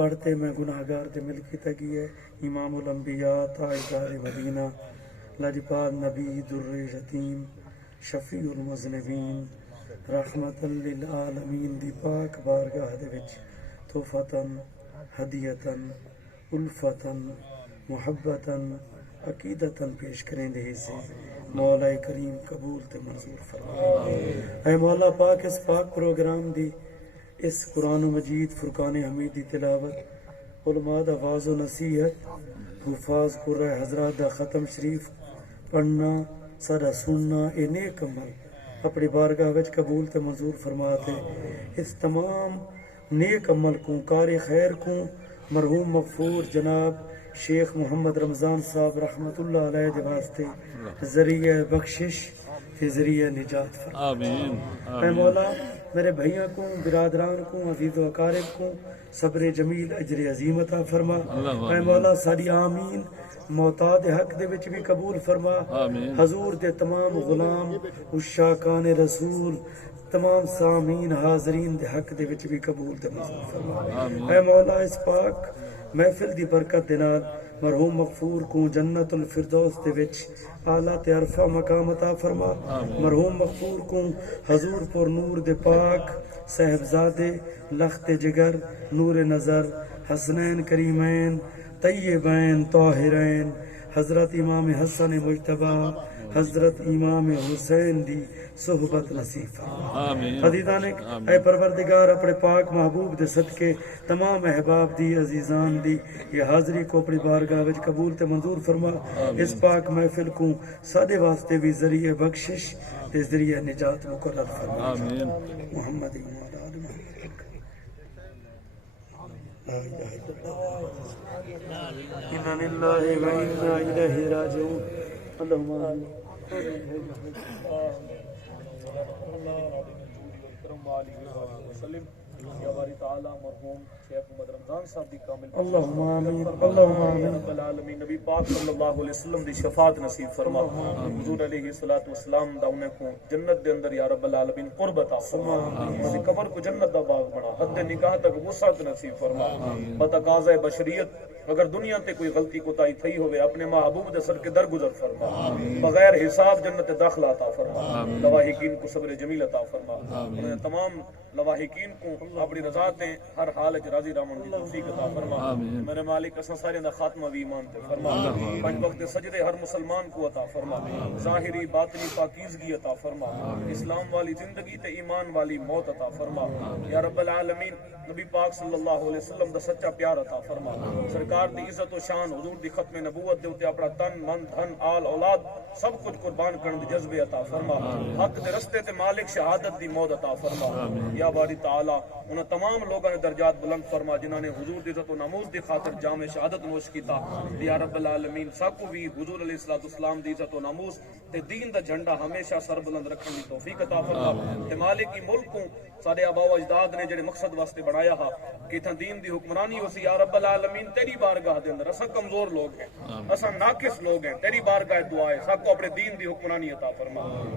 پڑھتے میں گناہگار تے ملکی تگی ہے امام الانبیاء تاجدار مدینہ لجپال نبی در یتیم شفیع المذنبین رحمت للعالمین دی پاک بارگاہ دے وچ تحفتاً ہدیتاً الفتاً محبتاً عقیدتاً پیش کریں دے سے مولا کریم قبول تے منظور فرما۔ اے مولا پاک اس پاک پروگرام دی اس قرآن مجید فرقان حمید دی تلاوت علماء دا واعظ و نصیحت حفاظ قرآن حضرات دا ختم شریف پڑھنا سارا سننا اے نیک عمل اپنی بارگاہ وچ قبول تے منظور فرماتے اس تمام نیک عمل کو کار خیر کو مرحوم مغفور جناب شیخ محمد رمضان صاحب رحمت اللہ علیہ دے واسطے ذریعہ بخشش تے ذریعہ نجات فرما۔ آمین اے مولا میرے بھائیوں کو برادران کو عزیز و اقارب کو صبر جمیل اجر عظیم عطا فرما۔ اے مولا ساری آمین معتاد حق دے وچ بھی قبول فرما۔ حضور دے تمام غلام عشاقان رسول تمام سامعین حاضرین دے حق دے وچ بھی قبول تے منظور فرما۔ اے مولا اس پاک محفل دی برکت دے نال مرحوم مغفور کو جنت الفردوس دے وچ اعلیٰ تے عرفہ مقام عطا فرما۔ مرحوم مغفور کو حضور پر نور دے پاک صاحبزادے لخت جگر نور نظر حسنین کریمین طیبین طاہرین حضرت امام حسن مجتبی حضرت امام حسین دی صحبت نصیب فرما۔ عزیزان اے پروردگار اپنے پاک محبوب دے صدقے تمام احباب دی عزیزان دی یہ حاضری کو اپنی بارگاہ وچ قبول تے منظور فرما۔ اس پاک محفل کو سادے واسطے بھی ذریعہ بخشش تے ذریعہ نجات مقرر فرما۔ محمد انا للہ و انا الیہ راجعون۔ اللہم آمین۔ اللہم آمین اللہم آمین۔ رب العالمین نبی پاک صلی اللہ علیہ وسلم دی شفاعت نصیب فرما۔ حضور علیہ الصلوۃ والسلام دا انہیں کو جنت دے اندر یا رب العالمین قرب عطا فرما۔ اس دی قبر کو جنت دا باغ بنا، حد نکاح تک وسعت نصیب فرما۔ بتقاضۂ بشریت اگر دنیا تے کوئی غلطی کوتاہی تھی ہوئے اپنے محبوب دے سر کے درگزر فرما۔ بغیر حساب جنت داخلہ عطا فرما۔ لواحقین کو صبر جمیل عطا فرما۔ انہیں تمام لواحقین کو اپنی رضا تے ہر حال وچ راضی رہن دی توفیق عطا فرما۔ میرے مالک اساں سارے دا خاتمہ بھی ایمان تے فرما۔ پنج وقت سجدے ہر مسلمان کو عطا فرما۔ ظاہری باطنی پاکیزگی عطا فرما۔ اسلام والی زندگی تے ایمان والی موت عطا فرما۔ یا رب العالمین نبی پاک صلی اللہ علیہ وسلم دا سچا پیار عطا فرما۔ سرکار دی عزت و شان حضور دی ختم نبوت دے اوتے اپنا تن من دھن آل اولاد سب کچھ قربان کرن دے جذبے عطا فرما۔ حق دے رستے تے مالک شہادت دی موت عطا فرما۔ یا باری تعالی انہاں تمام لوگاں نے درجات بلند فرما جنہاں نے حضور دی عزت و ناموس دی خاطر جام شہادت نوش کیتا۔ یا رب العالمین ساکو بھی حضور علیہ الصلوۃ والسلام دی عزت و ناموس تے دین دا جھنڈا ہمیشہ سر بلند رکھن دی توفیق عطا فرما۔ تے مالک کی ملک کو سارے آباء و اجداد نے جڑے مقصد واسطے بنایا ہا کہ تھا دین دی حکمرانی ہو سی۔ یا رب العالمین تیری بارگاہ دے اندر اساں کمزور لوگ ہیں، اساں ناقص لوگ ہیں، تیری بارگاہ دعا ہے ساکو اپنے دین دی حکمرانی عطا فرما۔